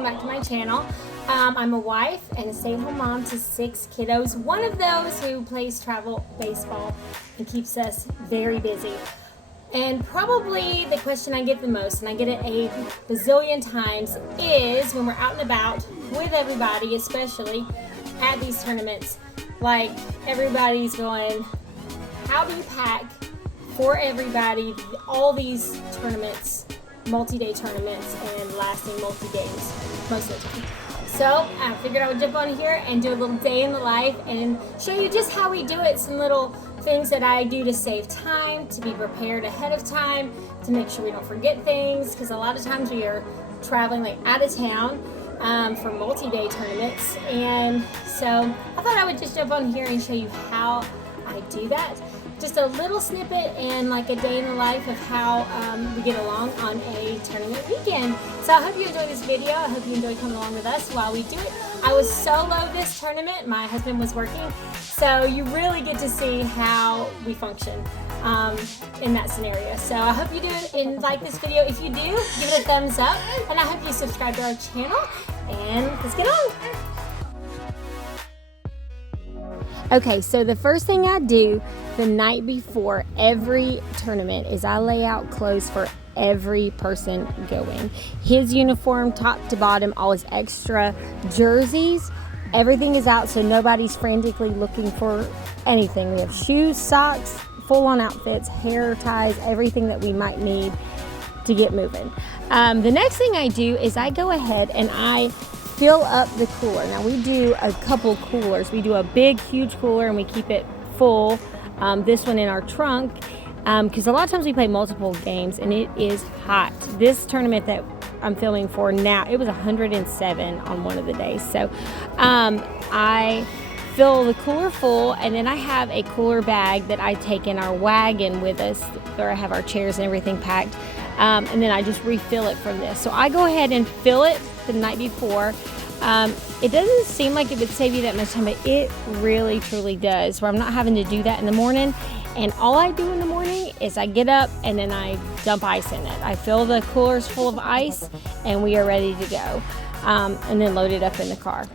welcome back to my channel. I'm a wife and a stay-at-home mom to 6 kiddos, one of those who plays travel baseball and keeps us very busy. And probably the question I get the most, and I get it a bazillion times, is when we're out and about with everybody, especially at these tournaments, like everybody's going, how do you pack for everybody all these tournaments, multi-day tournaments, and lasting multi-days most of the time? So I figured I would jump on here and do a little day in the life and show you just how we do it, some little things that I do to save time, to be prepared ahead of time, to make sure we don't forget things, because a lot of times we are traveling like out of town for multi-day tournaments. And so I thought I would just jump on here and show you how I do that. Just a little snippet and like a day in the life of how we get along on a tournament weekend. So I hope you enjoy this video. I hope you enjoy coming along with us while we do it. I was solo this tournament. My husband was working. So you really get to see how we function in that scenario. So I hope you do and like this video. If you do, give it a thumbs up. And I hope you subscribe to our channel. And let's get on. Okay, so the first thing I do the night before every tournament is I lay out clothes for every person going. His uniform, top to bottom, all his extra jerseys, everything is out so nobody's frantically looking for anything. We have shoes, socks, full-on outfits, hair ties, everything that we might need to get moving. The next thing I do is I go ahead and I fill up the cooler. Now we do a couple coolers. We do a big, huge cooler and we keep it full. This one in our trunk, because a lot of times we play multiple games and it is hot. This tournament that I'm filming for now, it was 107 on one of the days. So I fill the cooler full, and then I have a cooler bag that I take in our wagon with us, where I have our chairs and everything packed. And then I just refill it from this. So I go ahead and fill it the night before. It doesn't seem like it would save you that much time, but it really truly does, where I'm not having to do that in the morning. And all I do in the morning is I get up and then I dump ice in it. I fill the coolers full of ice and we are ready to go, and then load it up in the car.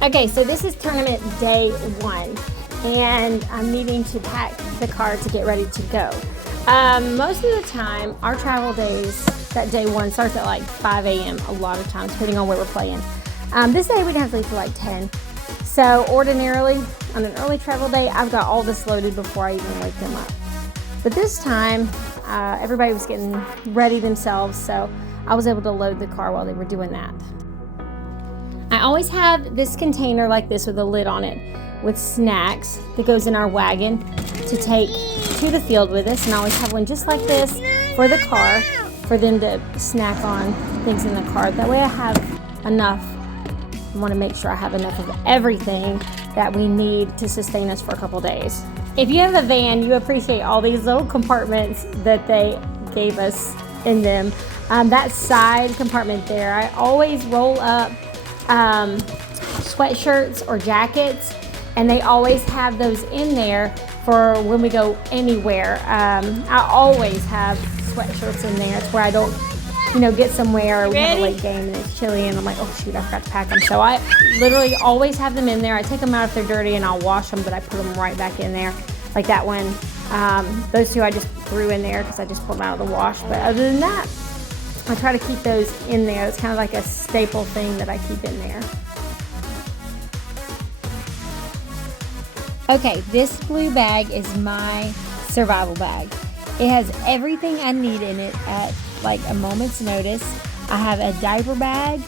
Okay, so this is tournament day 1, and I'm needing to pack the car to get ready to go. Most of the time, our travel days, that day 1 starts at like 5 a.m. a lot of times, depending on where we're playing. This day we didn't have to leave till like 10. So ordinarily, on an early travel day, I've got all this loaded before I even wake them up. But this time, everybody was getting ready themselves, so I was able to load the car while they were doing that. I always have this container like this with a lid on it with snacks that goes in our wagon to take to the field with us, and I always have one just like this for the car for them to snack on things in the car. That way I have enough. I want to make sure I have enough of everything that we need to sustain us for a couple days. If you have a van, you appreciate all these little compartments that they gave us in them. That side compartment there, I always roll up sweatshirts or jackets and they always have those in there for when we go anywhere. I always have sweatshirts in there. It's where I don't, get somewhere or we have a late game and it's chilly and I'm like, oh shoot, I forgot to pack them. So I literally always have them in there. I take them out if they're dirty and I'll wash them, but I put them right back in there. Like that one. Those two I just threw in there because I just pulled them out of the wash. But other than that, I try to keep those in there. It's kind of like a staple thing that I keep in there. Okay, this blue bag is my survival bag. It has everything I need in it at like a moment's notice. I have a diaper bag,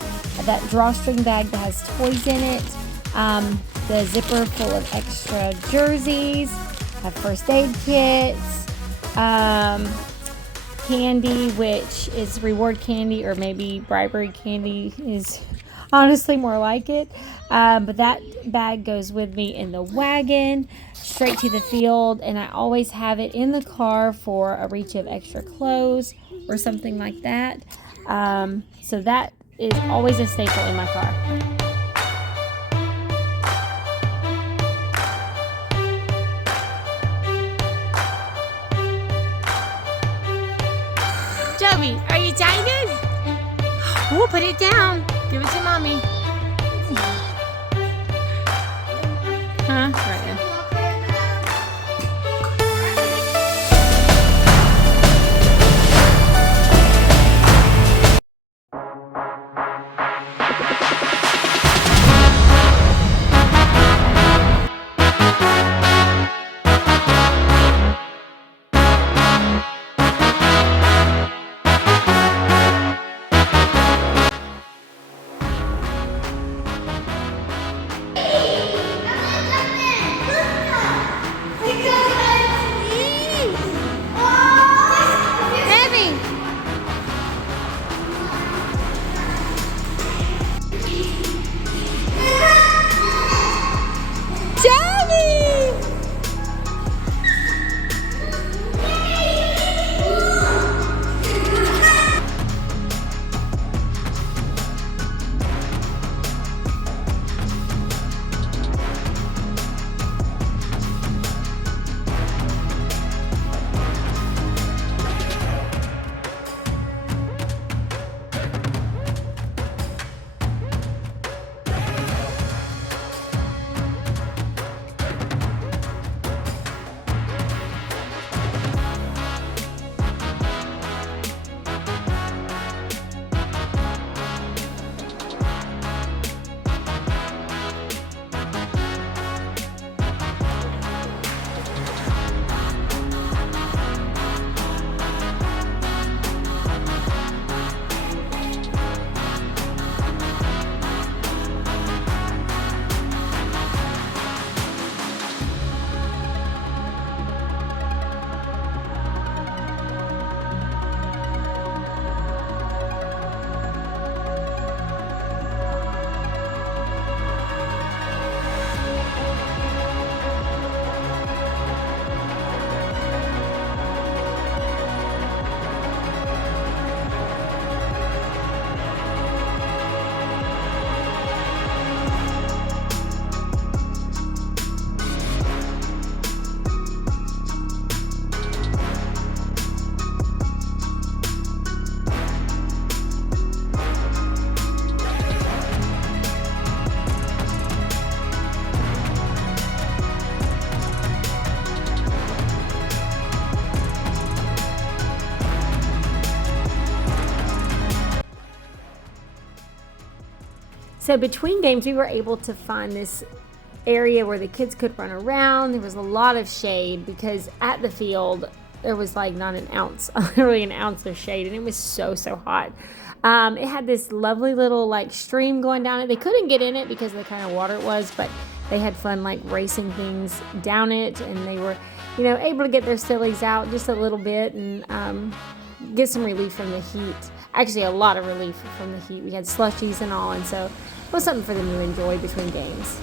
that drawstring bag that has toys in it, the zipper full of extra jerseys, I have first aid kits, candy, which is reward candy or maybe bribery candy is honestly more like it. But that bag goes with me in the wagon, straight to the field, and I always have it in the car for a reach of extra clothes or something like that. So that is always a staple in my car. Joey, are you excited? We'll put it down. Give it to mommy. Huh? Right then. So between games, we were able to find this area where the kids could run around. There was a lot of shade because at the field, there was like not an ounce, literally an ounce of shade, and it was so hot. It had this lovely little like stream going down it. They couldn't get in it because of the kind of water it was, but they had fun like racing things down it, and they were, able to get their sillies out just a little bit and get some relief from the heat. Actually, a lot of relief from the heat. We had slushies and all, and so it was something for them to enjoy between games.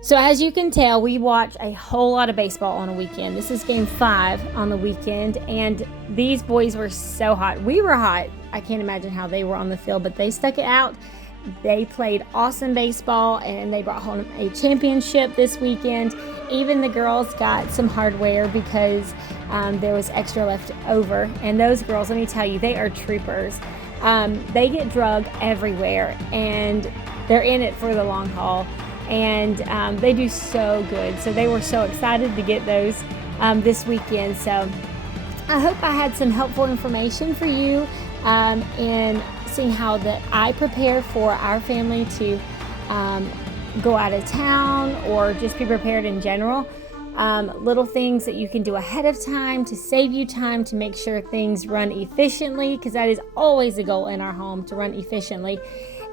So as you can tell, we watch a whole lot of baseball on a weekend. This is game 5 on the weekend, and these boys were so hot. We were hot. I can't imagine how they were on the field, but they stuck it out. They played awesome baseball, and they brought home a championship this weekend. Even the girls got some hardware because there was extra left over. And those girls, let me tell you, they are troopers. They get drug everywhere, and they're in it for the long haul. And they do so good. So they were so excited to get those this weekend. So I hope I had some helpful information for you in seeing how that I prepare for our family to go out of town, or just be prepared in general. Little things that you can do ahead of time to save you time, to make sure things run efficiently, because that is always the goal in our home, to run efficiently.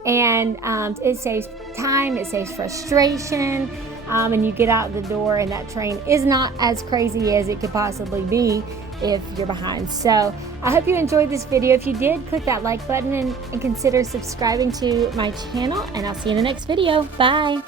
And it saves time, it saves frustration, and you get out the door and that train is not as crazy as it could possibly be if you're behind. So I hope you enjoyed this video. If you did, click that like button and consider subscribing to my channel, and I'll see you in the next video. Bye.